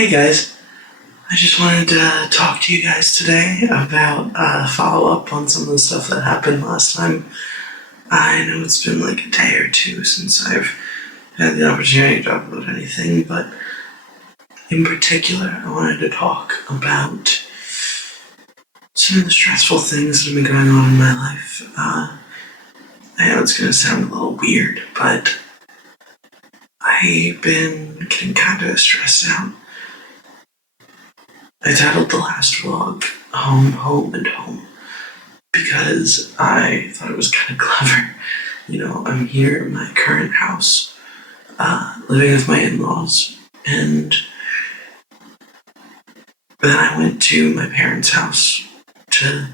Hey guys, I just wanted to talk to you guys today about follow up on some of the stuff that happened last time. I know it's been like a day or two since I've had the opportunity to talk about anything, but in particular, I wanted to talk about some of the stressful things that have been going on in my life. I know it's going to sound a little weird, but I've been getting kind of stressed out. I titled the last vlog Home, Home, and Home because I thought it was kind of clever. I'm here in my current house, living with my in-laws, and then I went to my parents' house to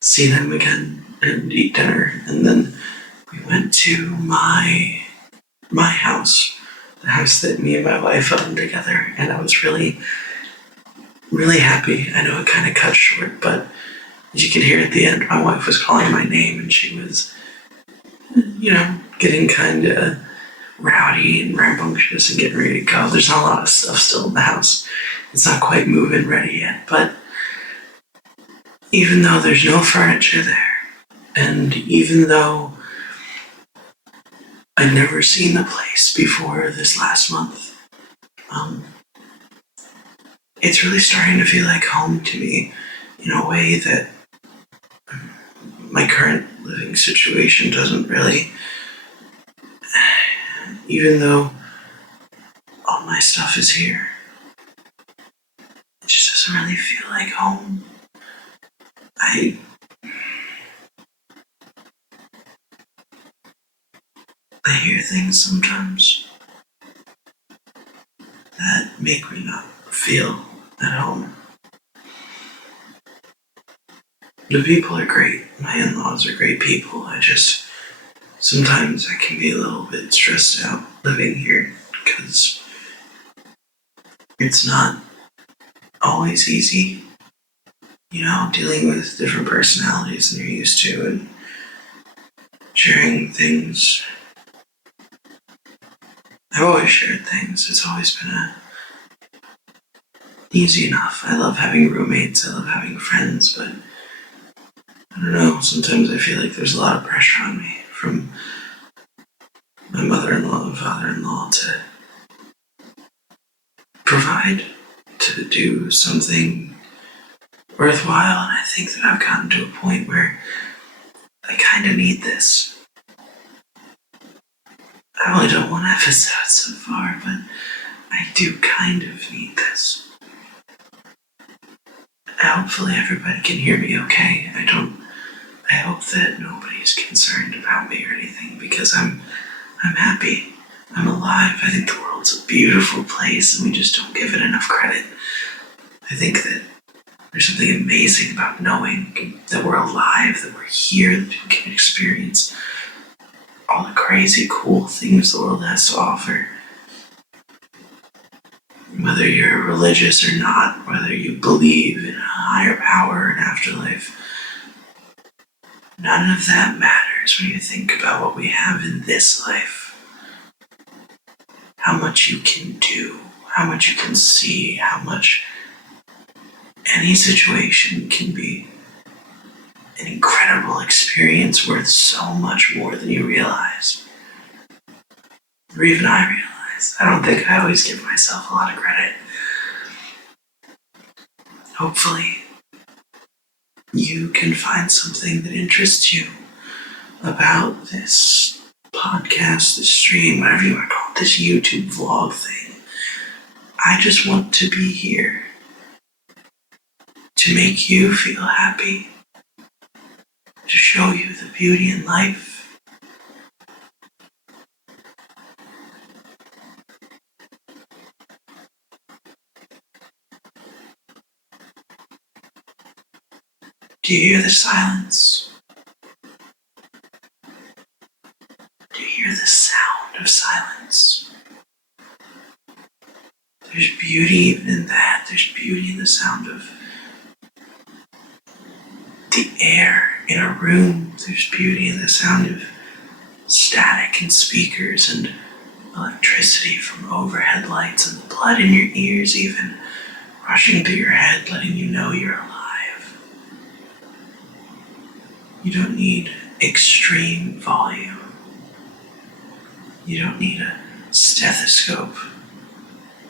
see them again and eat dinner, and then we went to my house, the house that me and my wife own together, and I was really, really happy. I know it kind of cut short, but as you could hear at the end, my wife was calling my name, and she was, getting kind of rowdy and rambunctious and getting ready to go. There's not a lot of stuff still in the house. It's not quite move-in ready yet, but even though there's no furniture there, and even though I'd never seen the place before this last month, it's really starting to feel like home to me in a way that my current living situation doesn't really. Even though all my stuff is here, it just doesn't really feel like home. I hear things sometimes that make me not feel at home. The people are great. My in-laws are great people. Sometimes I can be a little bit stressed out living here because it's not always easy, dealing with different personalities than you're used to and sharing things. I've always shared things. It's always been easy enough. I love having roommates. I love having friends, but I don't know. Sometimes I feel like there's a lot of pressure on me from my mother-in-law and father-in-law to provide, to do something worthwhile, and I think that I've gotten to a point where I kind of need this. I've only done one episode so far, but I do kind of need this. Hopefully everybody can hear me okay. I hope that nobody's concerned about me or anything because I'm happy. I'm alive. I think the world's a beautiful place and we just don't give it enough credit. I think that there's something amazing about knowing that we're alive, that we're here, that we can experience all the crazy, cool things the world has to offer. Whether you're religious or not, whether you believe in a higher power or an afterlife, none of that matters when you think about what we have in this life. How much you can do, how much you can see, how much any situation can be an incredible experience worth so much more than you realize. Or even I realize. I don't think I always give myself a lot of credit. Hopefully, you can find something that interests you about this podcast, this stream, whatever you want to call it, this YouTube vlog thing. I just want to be here to make you feel happy, to show you the beauty in life. Do you hear the silence? Do you hear the sound of silence? There's beauty even in that. There's beauty in the sound of the air in a room. There's beauty in the sound of static and speakers and electricity from overhead lights and the blood in your ears even rushing through your head, letting you know you're alive. You don't need extreme volume. You don't need a stethoscope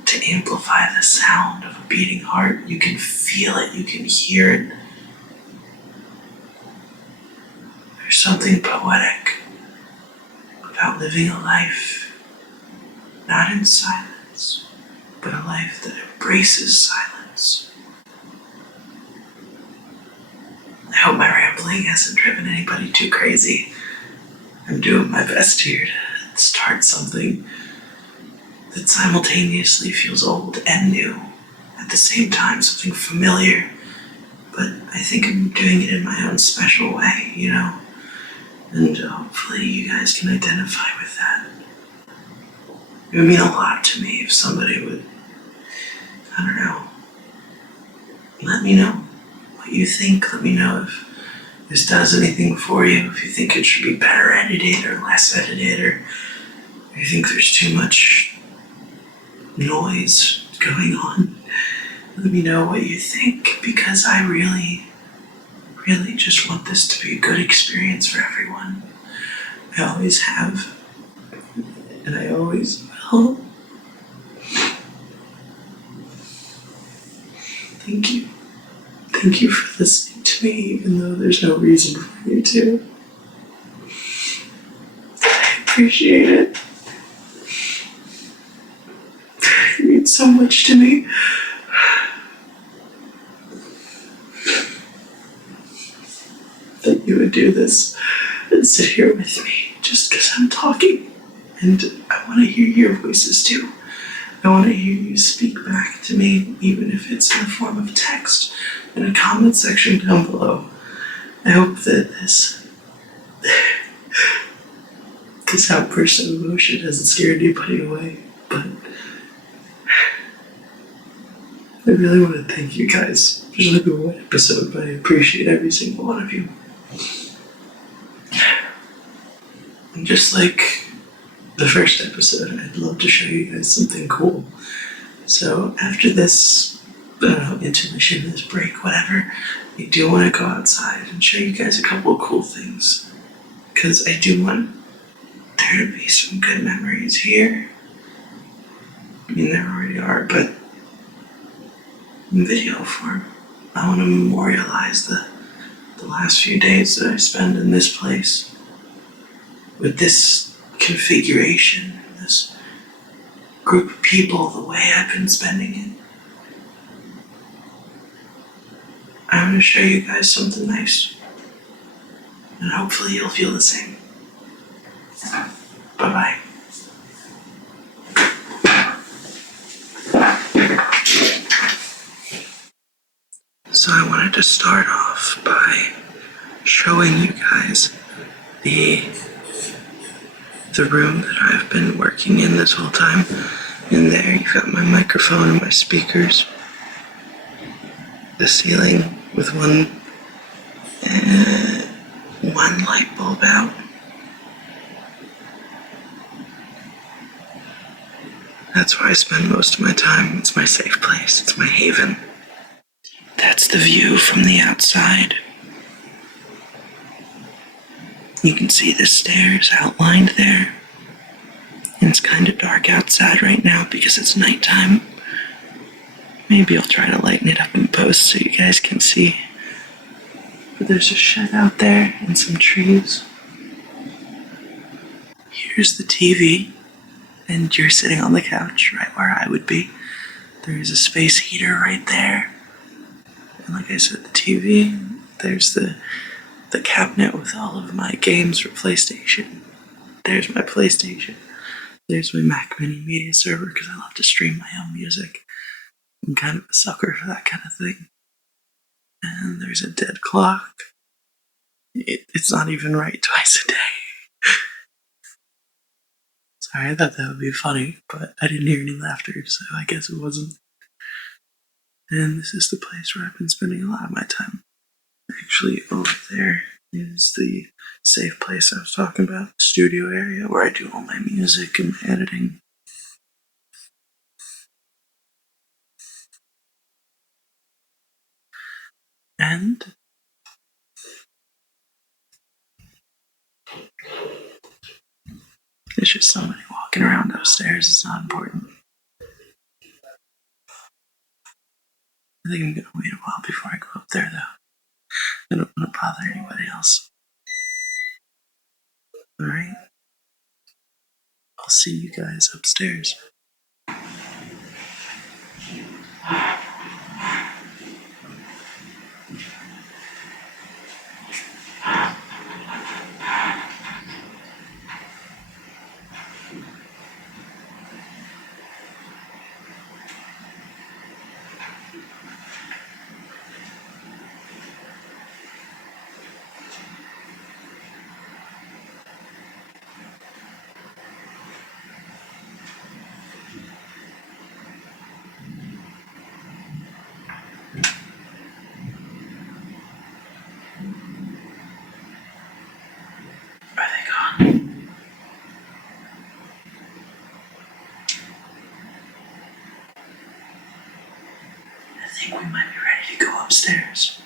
to amplify the sound of a beating heart. You can feel it, you can hear it. There's something poetic about living a life not in silence, but a life that embraces silence. I hope my rambling hasn't driven anybody too crazy. I'm doing my best here to start something that simultaneously feels old and new. At the same time, something familiar, but I think I'm doing it in my own special way, you know? And hopefully you guys can identify with that. It would mean a lot to me if somebody would, I don't know, let me know what you think. Let me know if this does anything for you, if you think it should be better edited or less edited, or you think there's too much noise going on. Let me know what you think, because I really just want this to be a good experience for everyone. I always have, and I always will. Thank you. Thank you for listening to me, even though there's no reason for you to. I appreciate it. It means so much to me. That you would do this and sit here with me just because I'm talking. And I want to hear your voices too. I want to hear you speak back to me, even if it's in the form of text in a comment section down below. I hope that this outburst of emotion hasn't scared anybody away, but I really want to thank you guys. There's only been one episode, but I appreciate every single one of you. And just like the first episode, I'd love to show you guys something cool. So after this, intermission, this break, whatever, I do want to go outside and show you guys a couple of cool things. Because I do want there to be some good memories here. I mean, there already are, but in video form. I want to memorialize the last few days that I spend in this place with this configuration, this group of people, the way I've been spending it. I'm going to show you guys something nice, and hopefully you'll feel the same. Bye-bye. So I wanted to start off by showing you guys the room that I've been working in this whole time. In there, you've got my microphone and my speakers. The ceiling with one light bulb out. That's where I spend most of my time. It's my safe place. It's my haven. That's the view from the outside. You can see the stairs outlined there. And it's kind of dark outside right now because it's nighttime. Maybe I'll try to lighten it up in post so you guys can see. But there's a shed out there and some trees. Here's the TV. And you're sitting on the couch right where I would be. There's a space heater right there. And like I said, the TV. There's the cabinet with all of my games for PlayStation. There's my PlayStation. There's my Mac Mini media server because I love to stream my own music. I'm kind of a sucker for that kind of thing. And there's a dead clock. It's not even right twice a day. Sorry, I thought that would be funny, but I didn't hear any laughter, so I guess it wasn't. And this is the place where I've been spending a lot of my time. Actually, over there is the safe place I was talking about, the studio area where I do all my music and my editing. And there's just somebody walking around upstairs. It's not important. I think I'm gonna wait a while before I go up there, though. I don't want to bother anybody else. Alright? I'll see you guys upstairs. Are they gone? I think we might be ready to go upstairs.